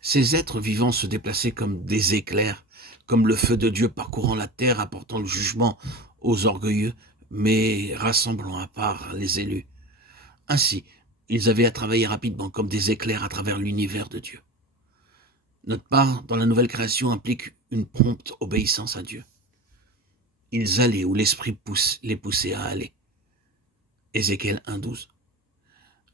Ces êtres vivants se déplaçaient comme des éclairs, comme le feu de Dieu parcourant la terre, apportant le jugement aux orgueilleux, mais rassemblant à part les élus. Ainsi, ils avaient à travailler rapidement comme des éclairs à travers l'univers de Dieu. Notre part dans la nouvelle création implique une prompte obéissance à Dieu. Ils allaient où l'Esprit les poussait à aller. Ézéchiel 1,12.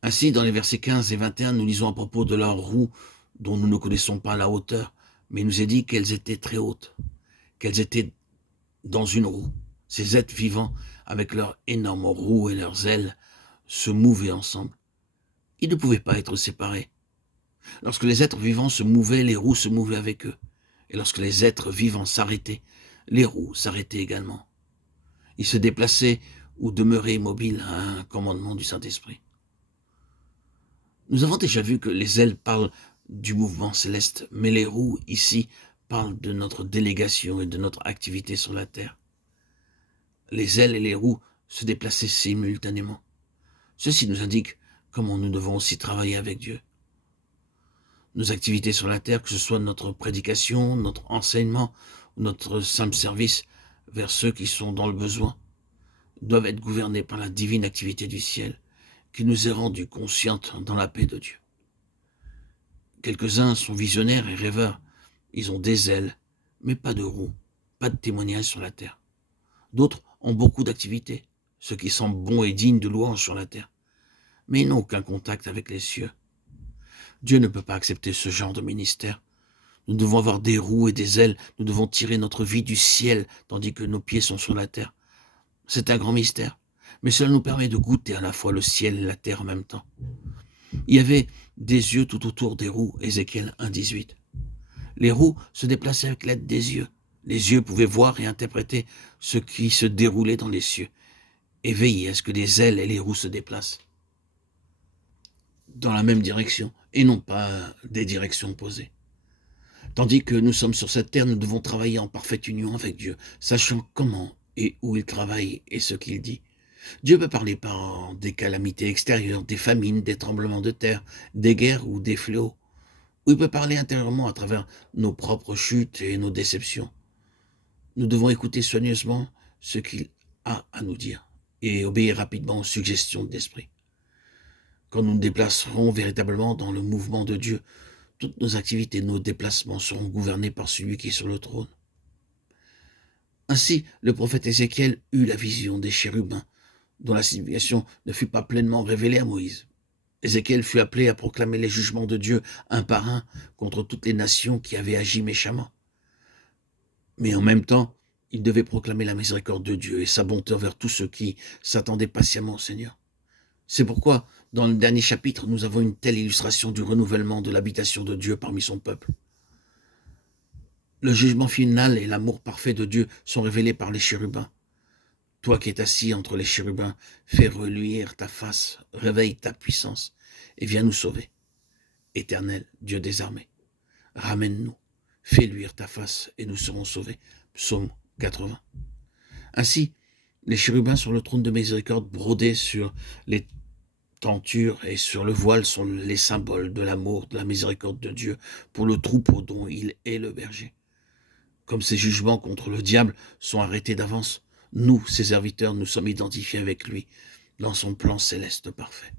Ainsi, dans les versets 15 et 21, nous lisons à propos de leurs roues dont nous ne connaissons pas la hauteur, mais il nous est dit qu'elles étaient très hautes, qu'elles étaient dans une roue. Ces êtres vivants, avec leurs énormes roues et leurs ailes, se mouvaient ensemble. Ils ne pouvaient pas être séparés. Lorsque les êtres vivants se mouvaient, les roues se mouvaient avec eux. Et lorsque les êtres vivants s'arrêtaient, les roues s'arrêtaient également. Ils se déplaçaient ou demeuraient immobiles à un commandement du Saint-Esprit. Nous avons déjà vu que les ailes parlent du mouvement céleste, mais les roues, ici, parlent de notre délégation et de notre activité sur la terre. Les ailes et les roues se déplaçaient simultanément. Ceci nous indique comment nous devons aussi travailler avec Dieu. Nos activités sur la terre, que ce soit notre prédication, notre enseignement, ou notre simple service vers ceux qui sont dans le besoin, doivent être gouvernées par la divine activité du ciel, qui nous est rendue consciente dans la paix de Dieu. Quelques-uns sont visionnaires et rêveurs. Ils ont des ailes, mais pas de roues, pas de témoignage sur la terre. D'autres ont beaucoup d'activités, ceux qui semblent bons et dignes de louange sur la terre, mais ils n'ont aucun contact avec les cieux. Dieu ne peut pas accepter ce genre de ministère. Nous devons avoir des roues et des ailes, nous devons tirer notre vie du ciel, tandis que nos pieds sont sur la terre. C'est un grand mystère, mais cela nous permet de goûter à la fois le ciel et la terre en même temps. Il y avait des yeux tout autour des roues, Ézéchiel 1,18. Les roues se déplaçaient avec l'aide des yeux. Les yeux pouvaient voir et interpréter ce qui se déroulait dans les cieux, et veiller à ce que les ailes et les roues se déplacent dans la même direction, et non pas des directions opposées. Tandis que nous sommes sur cette terre, nous devons travailler en parfaite union avec Dieu, sachant comment et où il travaille et ce qu'il dit. Dieu peut parler par des calamités extérieures, des famines, des tremblements de terre, des guerres ou des fléaux. Ou il peut parler intérieurement à travers nos propres chutes et nos déceptions. Nous devons écouter soigneusement ce qu'il a à nous dire et obéir rapidement aux suggestions de l'Esprit. Quand nous nous déplacerons véritablement dans le mouvement de Dieu, toutes nos activités, nos déplacements seront gouvernés par celui qui est sur le trône. Ainsi, le prophète Ézéchiel eut la vision des chérubins, dont la signification ne fut pas pleinement révélée à Moïse. Ézéchiel fut appelé à proclamer les jugements de Dieu un par un contre toutes les nations qui avaient agi méchamment. Mais en même temps, il devait proclamer la miséricorde de Dieu et sa bonté envers tous ceux qui s'attendaient patiemment au Seigneur. C'est pourquoi, dans le dernier chapitre, nous avons une telle illustration du renouvellement de l'habitation de Dieu parmi son peuple. Le jugement final et l'amour parfait de Dieu sont révélés par les chérubins. Toi qui es assis entre les chérubins, fais reluire ta face, réveille ta puissance et viens nous sauver. Éternel, Dieu des armées, ramène-nous, fais luire ta face et nous serons sauvés. Psaume 80. Ainsi, les chérubins sur le trône de miséricorde brodés sur les tentures et sur le voile sont les symboles de l'amour, de la miséricorde de Dieu pour le troupeau dont il est le berger. Comme ces jugements contre le diable sont arrêtés d'avance, nous, ses serviteurs, nous sommes identifiés avec lui dans son plan céleste parfait.